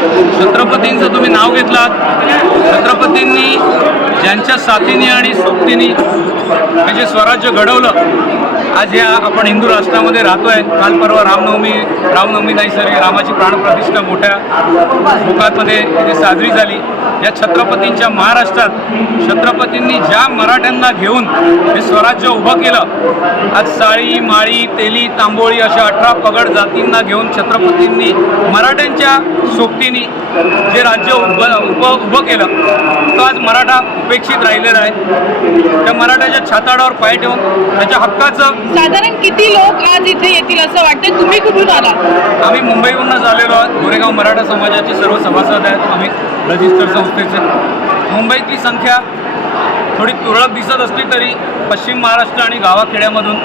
छत्रपतींचं तुम्ही नाव घेतलात. छत्रपतींनी ज्यांच्या साथीने आणि सोबतीने म्हणजे स्वराज्य घडवलं आज या आपण हिंदू राष्ट्रामध्ये राहतोय. काल परवा रामनवमी रामनवमी नाही सर रामाची प्राणप्रतिष्ठा मोठ्या भोकातमध्ये इथे साजरी झाली. या छत्रपतींच्या महाराष्ट्रात छत्रपतींनी ज्या मराठ्यांना घेऊन हे स्वराज्य उभं केलं आज साळी माळी तेली तांबोळी अशा अठरा पगड जातींना घेऊन छत्रपतींनी मराठ्यांच्या सोबतीने जे राज्य उभं उभं उभं केलं तो आज मराठा उपेक्षित राहिलेला आहे. त्या मराठ्याच्या छाताडावर पाय ठेवून त्याच्या हक्काचं साधारण किती लोक आज इथे येतील असं वाटतं तुम्ही कुठून आला आम्ही मुंबईहून आलेलो आहोत. गोरेगाव मराठा समाजाचे सर्व सभासद आहेत. आम्ही रजिस्टर संस्थेचे. मुंबईतली संख्या थोडी तुरळक दिसत असली तरी पश्चिम महाराष्ट्र आणि गावाखेड्यामधून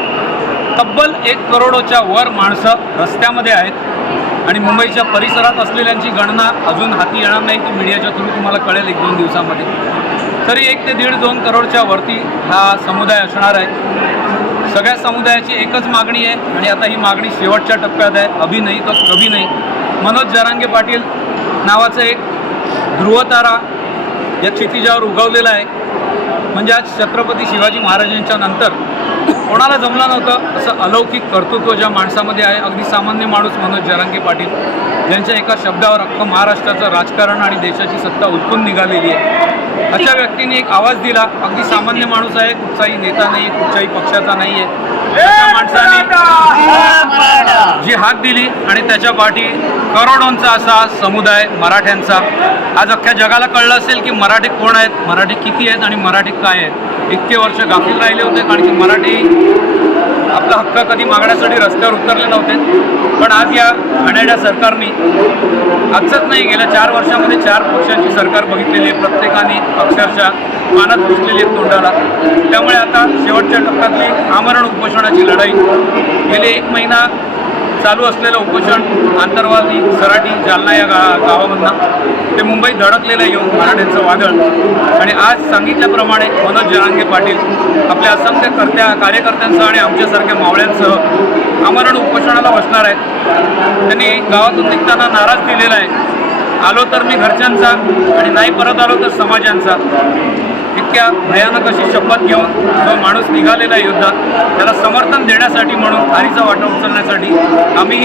तब्बल एक करोडच्या वर माणसं रस्त्यामध्ये आहेत. आणि मुंबईच्या परिसरात असलेल्यांची गणना अजून हाती येणार नाही ती मीडियाच्या थ्रू तुम्हाला कळेल एक दोन दिवसामध्ये. तरी एक ते दीड दोन करोडच्या वरती हा समुदाय असणार आहे. सगळ्या समुदायाची एकच मागणी आहे आणि आता ही मागणी शेवटच्या टप्प्यात आहे. अभि नाही तर कभी नाही मनोज जरांगे पाटील नावाचं एक ध्रुवतारा या क्षितिजावर उगवलेला आहे. म्हणजे आज छत्रपती शिवाजी महाराजांच्या नंतर कोणाला जमलं नव्हतं असं अलौकिक कर्तृत्व ज्या माणसामध्ये आहे अगदी सामान्य माणूस मनोज जरांगे पाटील ज्यांच्या एका शब्दावर अख्खं महाराष्ट्राचं राजकारण आणि देशाची सत्ता उलटून निघालेली आहे. अशा व्यक्तीने एक आवाज दिला अगदी सामान्य माणूस आहे कुठचाही नेता नाही कुठच्याही पक्षाचा नाही आहे माणसाने आणि त्याच्या पाठी करोडोंचा असा समुदाय मराठ्यांचा. आज अख्ख्या जगाला कळलं असेल की मराठी कोण आहेत मराठी किती आहेत आणि मराठी काय आहेत. इतके वर्ष गाफील राहिले होते कारण की मराठी आपला हक्क कधी मागण्यासाठी रस्त्यावर उतरले नव्हते. पण आज या घाणेरड्या सरकारने आजच नाही गेल्या चार वर्षामध्ये चार पक्षांची सरकार बघितलेली आहे. प्रत्येकाने अक्षरशः मानात घुसलेली आहेत तोंडाला. त्यामुळे आता शेवटच्या टप्प्यातली आमरण उपोषणाची लढाई गेले एक महिना चालू असलेलं उपोषण आंतरवादी सराटी जालना या गा गावामधनं. ते मुंबईत धडकलेलं आहे येऊन मराठ्यांचं वादळ. आणि आज सांगितल्याप्रमाणे मनोज जरांगे पाटील आपल्या असंख्य कर्त्या कार्यकर्त्यांसह आणि आमच्यासारख्या मावळ्यांसह आमरण उपोषणाला बसणार आहेत. त्यांनी गावातून निघताना नाराज दिलेला आहे. आलो तर मी घरच्यांचा आणि नाही परत आलो तर समाजांचा. इतक्या भयानक अशी शपथ घेऊन जो माणूस निघालेला युद्धात त्याला समर्थन देण्यासाठी म्हणून खारीचा वाटा उचलण्यासाठी आम्ही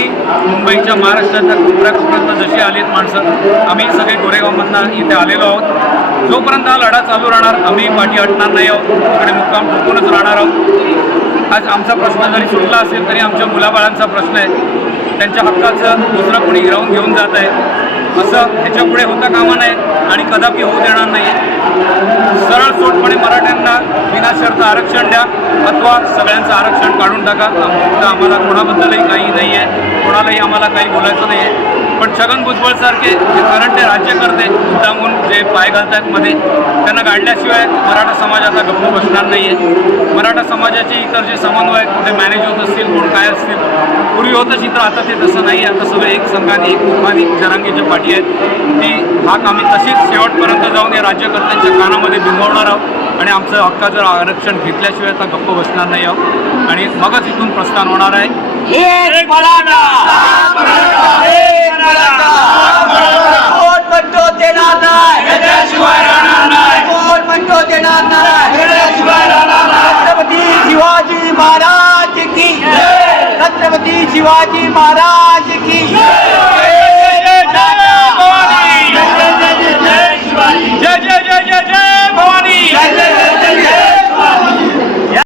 मुंबईच्या महाराष्ट्राच्या कोपऱ्या कोपऱ्यातनं जशी आली आहेत माणसं आम्ही सगळे गोरेगावमधनं इथे आलेलो आहोत. जोपर्यंत हा लढा चालू राहणार आम्ही पाठी हटणार नाही आहोत. तिकडे मुक्काम ठोकूनच राहणार आहोत. आज आमचा प्रश्न जरी सुटला असेल तरी आमच्या मुलाबाळांचा प्रश्न आहे. त्यांच्या हक्काचं दुसरं कोणी हिरावून घेऊन जात आहे. असं ह्याच्यापुढे होता कामा नये. आणि कदापि होऊ देणार नाही. सरळ सोटपणे मराठ्यांना विनाशर्त आरक्षण द्या अथवा सगळ्यांचं आरक्षण काढून टाका. आम्हाला कोणाबद्दलही काही नाही आहे कोणालाही आम्हाला काही बोलायचं नाही आहे पण छगन भुजबळसारखे जे कारण ते राज्यकर्ते मुद्दामून जे पाय घालत आहेत मध्ये त्यांना गाडल्याशिवाय मराठा समाज आता गप्प बसणार नाही आहे मराठा समाजाचे इतर जे समन्वय कुठे मॅनेज होत असतील कोण काय असतील पूर्वी होतं चित्र आता ते तसं नाही आता सगळे एक संघाने एक मुखाने जरांगीच्या पाठी आहेत. ती हाक आम्ही तशीच शेवटपर्यंत जाऊन या राज्यकर्त्यांच्या कानामध्ये बिंबवणार आहोत. आणि आमचं हक्काचं आरक्षण घेतल्याशिवाय आता गप्प बसणार नाही आहोत. आणि मगच इथून प्रस्थान होणार आहे. कोण म्हणतो देणार नाही. शिवाजी महाराज।